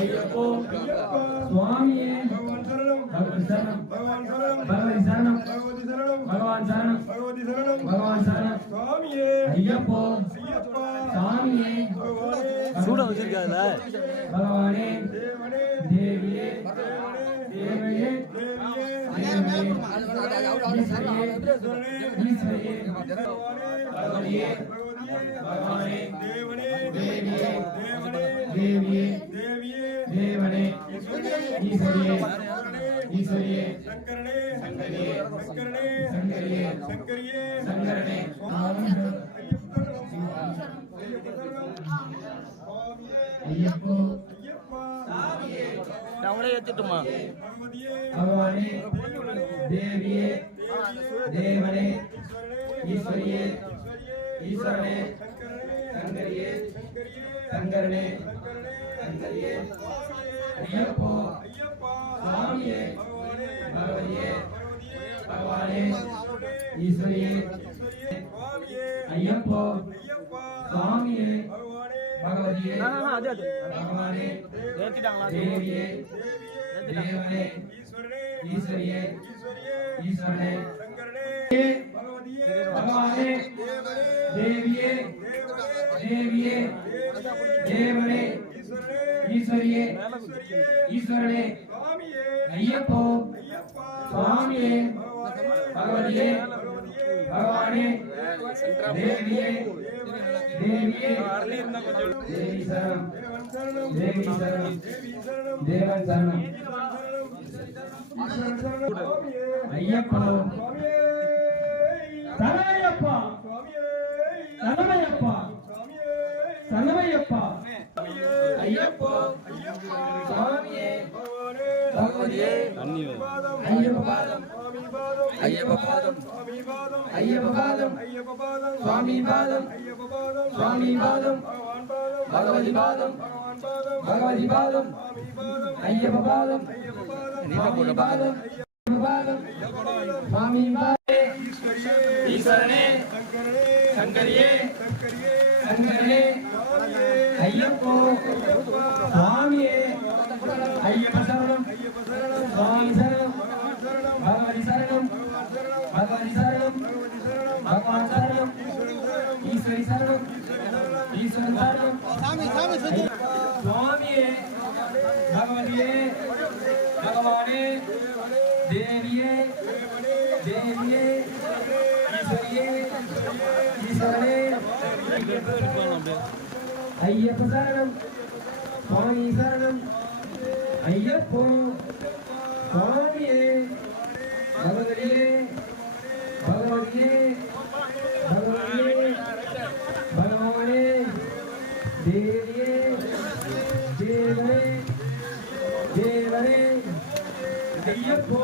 ஐயப்போ சுவாமியே பகவான் சரணம் பகவதி சரணம் பகவான் சரணம் பகவதி சரணம் பகவதி சரணம் பகவான் சரணம் பகவதி சரணம் பகவான் சரணம் சுவாமியே ஐயப்போ ஐயப்பா சாமியே பகவானே சூட வச்சிருக்காதுல பகவானே தேவனே. தேவியே தேவையே தேவியே ஈஸ்வரியே ஈஸ்வரியே பகவதியே பகவானே தேவனே தேவனே தேவியே தேவியே தேவனே ஈஸ்வரியே ஈஸ்வரியே சங்கரனே சங்கரியே சங்கரனே சங்கரியே சங்கரியே சங்கரனே ஐயப்போ அவங்களே ஏத்துட்டுமா பகவானே தேவியே தேவனே ஈஸ்வரியே ஈஸ்வரனே சங்கரியே சங்கரனே சங்கரியே ஐயப்போ சுவாமியே பகவதியே பகவானே ஈஸ்வரியே ஐயப்போ சுவாமியே பகவதியே பகவானே தேவியே தேவனே ஈஸ்வரியே ஈஸ்வரியே ஈஸ்வரனே பகவானே தேவனே தேவியே தேவியே தேவனே ஈஸ்வரியே ஈஸ்வரனே ஐயப்போ சுவாமியே பகவதியே பகவானே தேவியே தேவியே தேவி சரணம் தேவி சரணம் தேவன் சரணம் ஐயப்பா தலையப்பா சரணமையப்பா சுவாமியே சரணமையப்பா சுவாமியே சரணமையப்பா சுவாமியே ஐயப்போ ஐயப்பா சுவாமியே பகவானே பகவதியே பாதம் ஐயப்ப பாதம் சுவாமி பாதம் ஐயப்ப பாதம் சுவாமி பாதம் ஐயப்ப பாதம் ஐயப்ப பாதம் சுவாமி பாதம் ஐயப்ப பாதம் சுவாமி பாதம் பகவான் பாதம் பகவதி பாதம் பகவதி பாதம் ஐயப்ப பாதம் பாதம் சுவாமி ஈஸ்வரனே சங்கரியே சங்கரியே ஐயப்போ சரணம் ஐயப்ப சரணம் சுவாமி சரணம் பகவான் சரணம் பகவதி சரணம் பகவான் சரணம் பகவதி சரணம் பகவதி சரணம் பகவான் சரணம் ஈஸ்வரன் சரணம் ஈஸ்வரி சரணம் ஈஸ்வரன் சரணம் சுவாமியே பகவதியே பகவானே தேவியே தேவியே ஈஸ்வரியே ஈஸ்வரனே ஐயப்ப சரணம் சுவாமி சரணம் ஐயப்போ சுவாமியே பகவதியே பகவதியே பகவதியே பகவானே தேவியே தேவனே தேவனே ஐயப்போ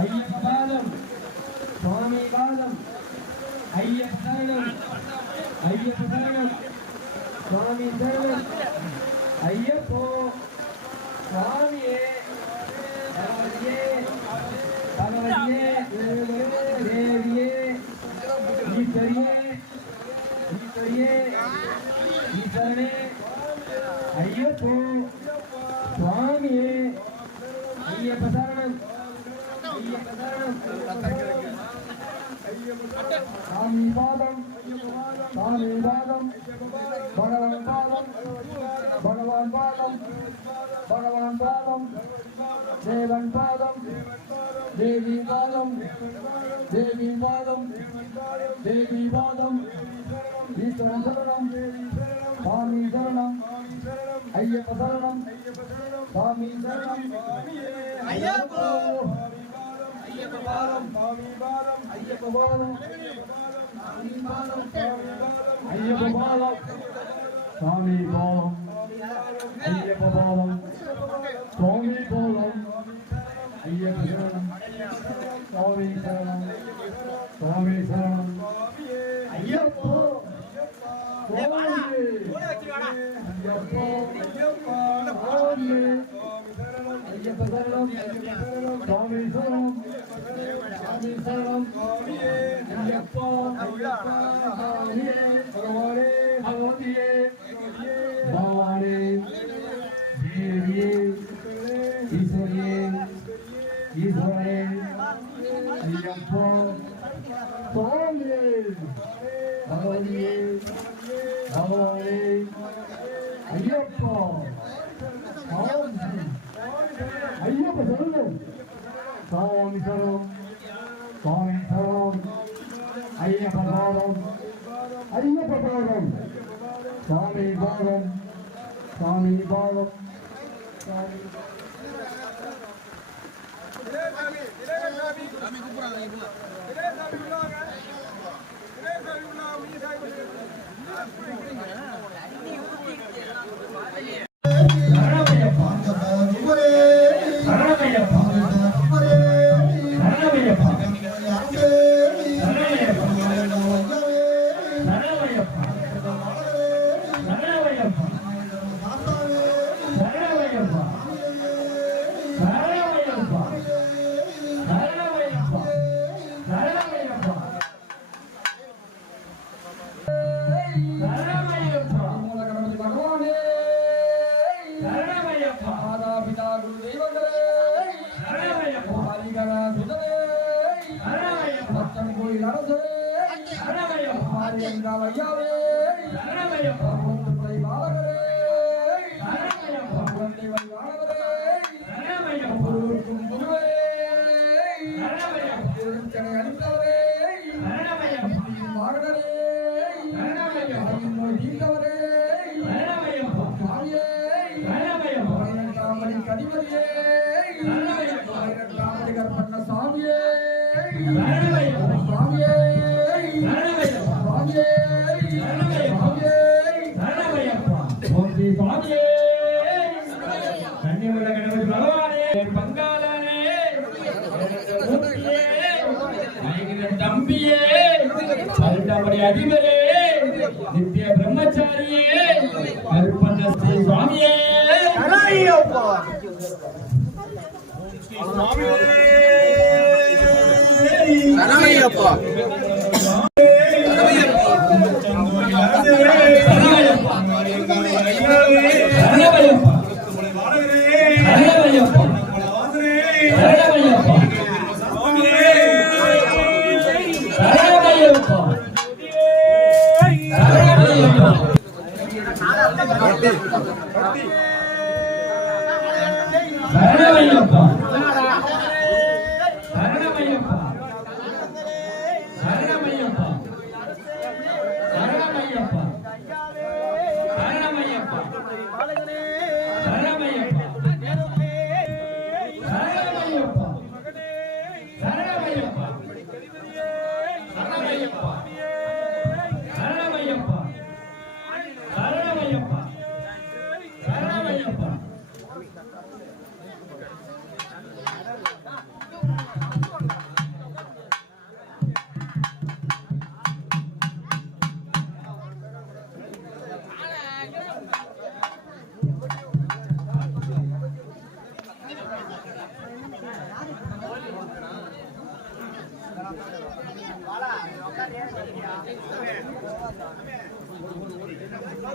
ஐயப்பாதம் சுவாமி பாதம் ஐயப்ப சரணம் சுவாமி சரணம் ஐயப்போ சுவாமியே பகவதியே பகவதியே தேவியே ஈஸ்வரியே ஈஸ்வரியே ஈஸ்வரனே ஐயப்போ சுவாமியே ஐயப்ப சாமி வாதம் சாமி வாதம் பகவான் வாதம் பகவான் வாதம் பகவான் வாதம் தேவன் வாதம் தேவி வாதம் தேவி வாதம் தேவி ஐயப்ப சரணம் சாமி சரணம் ஐயப்போ ஐயப்ப பாதம் ஐயப்ப பாதம் ஐயப்ப பாதம் சாமி பாதம் ஐயப்ப பாதம் சுவாமி பாதம் ஐயப்ப சரணம் சுவாமி சரணம் சுவாமி சரணம் ஐயப்போ ஐயப்போ சுவாமி சரணம் அதிசயம் காவியே ஐயப்பா ஐயப்பா காவியே பகவானே பகவதியே பகவானே தேவியே ஈஸ்வரியே ஈஸ்வரே ஐயப்பா பகவானே பகவதியே பகவானே ஐயப்பா பகவான் Palme de bola. Direita, amigo. Direita, amigo. Amigo. எங்கள் ஐயாவே பகவந்தி பரிபாலகரே பகவந்தி பரிபாலகரே குருவுக்கும் குருவரே திருத்தனை அளித்தவரே மாரணரே நோய் தீர்ந்தவரே கதிபதியே சாமியே சாமியே தம்பியே பதினெட்டாம் அதிபரே நித்திய பிரம்மச்சாரியே கருப்பண்ண ஸ்ரீ சுவாமியே.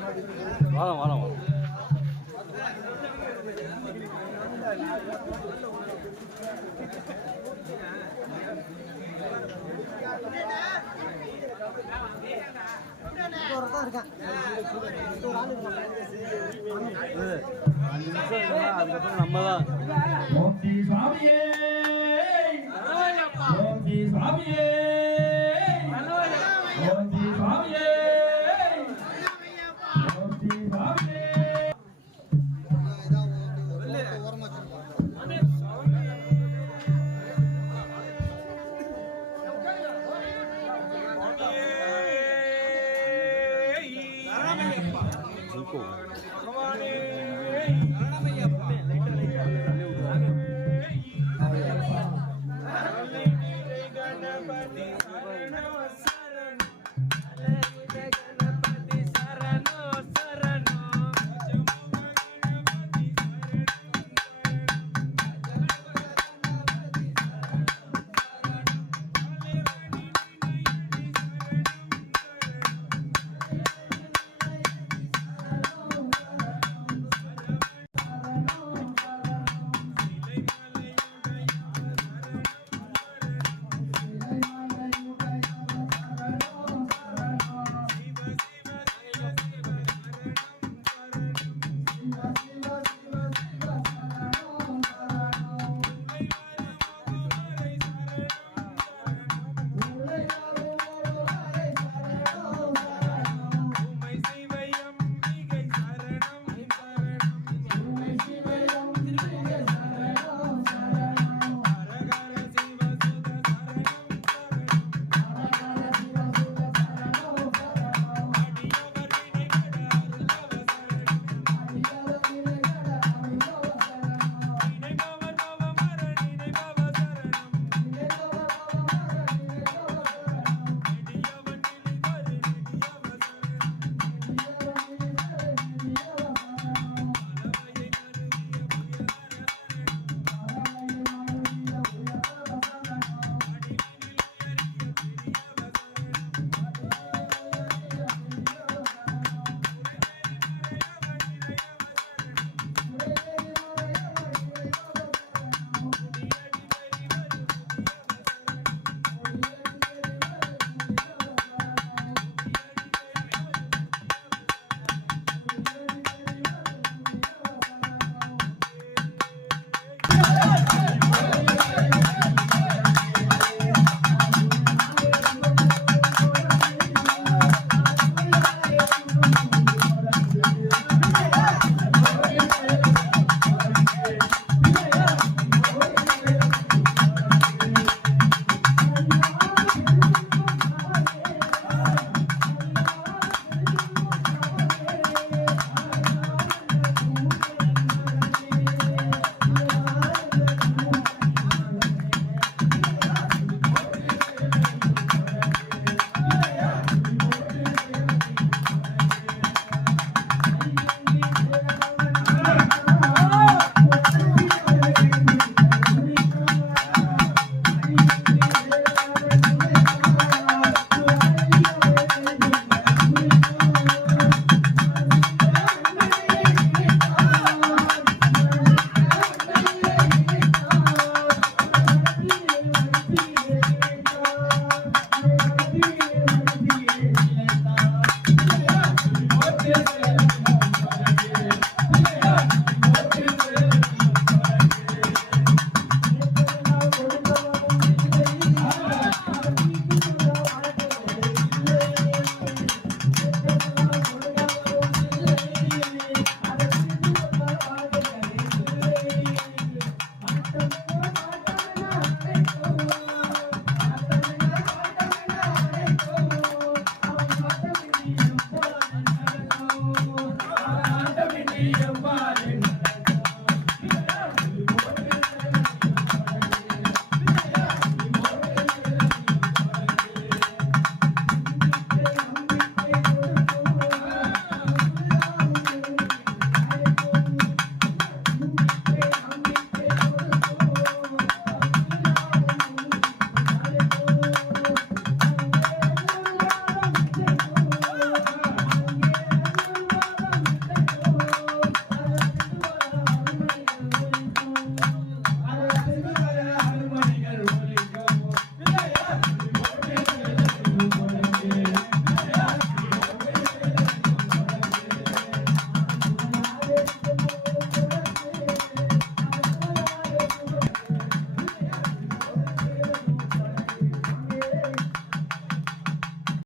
வாழம் வாழம் வாழம் அதுக்கப்புறம் நம்ம தான் cool.